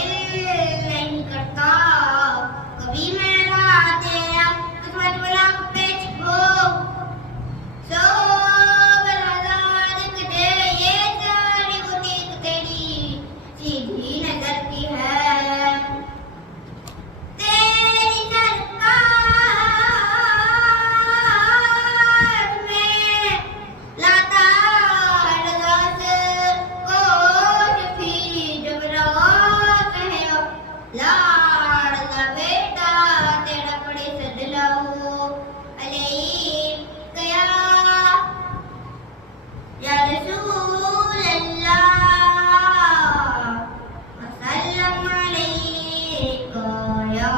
दिल नहीं करता कभी मेरा तेरा किस्मत वाला पेच हो सो बरादार दे ये सारी गुटीक तेरी सीधी नजर की है तेरी सरकार में लाता रज़ात को शफी जब रात है लाडला बेटा तेरा पड़े सदलाओ अलैहि या रसूल अल्लाह वसल्लम अलैका या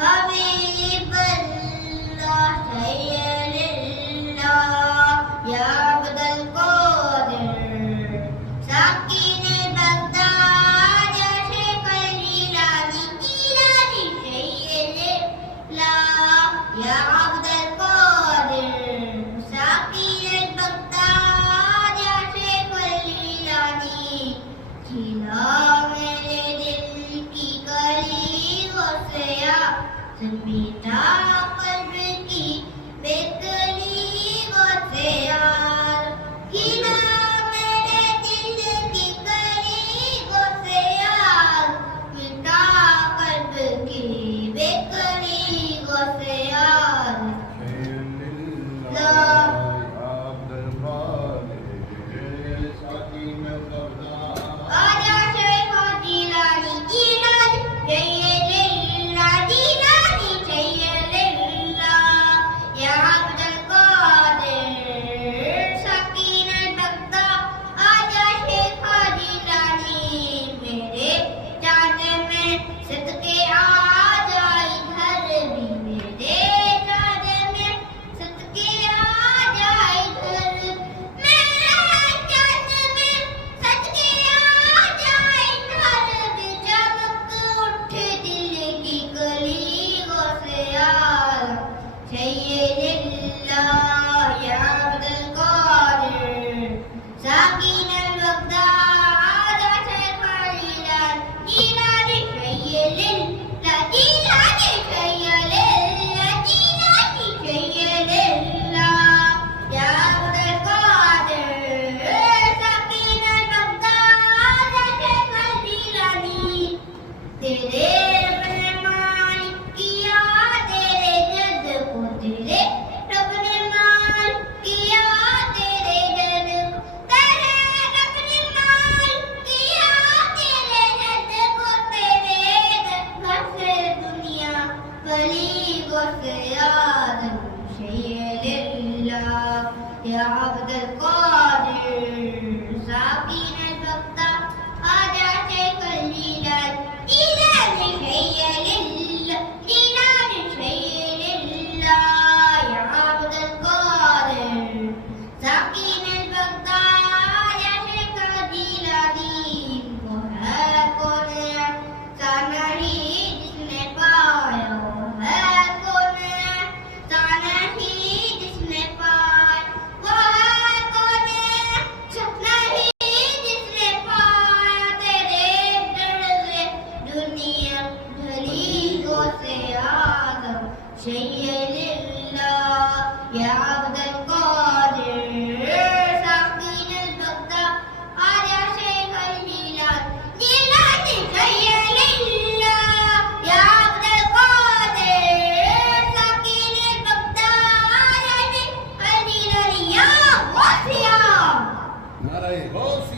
हबीब अल्लाह सय्यदल्लाह या अब्दुल कादिर साकिन बगदाद या शेख अल-जीलानी जीलानी सय्यदल्लाह या अब्दुल कादिर साकिन बगदाद या शेख अल-जीलानी जिला मेरे दिल की कलीगों से या समीटा कल्ब की बेकलीगों से यार जिला मेरे दिल की कलीगों से यार मिटा कल्ब की बेकलीगों से यार आजा शेख जीलानी जीलानी सय्यदल्लाह जीलानी सय्यदल्लाह या अब्दुल कादिर साकिन बगदाद आजा शेख जीलानी मेरे चाँद में सदके आ जाए घर भी मेरे चाँद में सदके आ जाए घर मेरे चाँद में सदके आ जाए घर भी चमक उठे दिल की कलीगों से यार सय्यदल्लाह या अब्दुल कादिर साकिन बगदाद या शेख जीलानी सय्यदल्लाह जीलानी सय्यदल्लाह जीलानी सय्यदल्लाह या अब्दुल कादिर साकिन बगदाद या शेख जीलानी तेरे रब ने मालिक किया तेरे जद को तेरे रब ने मालिक किया तेरे जद को तेरे रब ने मालिक किया तेरे जद को तेरे घर से दुनिया कलीगों से आदम सय्यदल्लाह या अब्दुल कादिर साकिन बगदाद आजा शेख जीलानी जीलानी सय्यदल्लाह जीलानी सय्यदल्लाह या अब्दुल कादिर साकिन बगदाद या शेख जीलानी वो है कौन ऐसा नहीं जिसने पाया वो है कौन ऐसा नहीं जिसने पाया वो है कौन ऐसा नहीं जिसने पाया तेरे दर से दुनिया ढलीगों से आदम सय्यदल्लाह या अब्दुल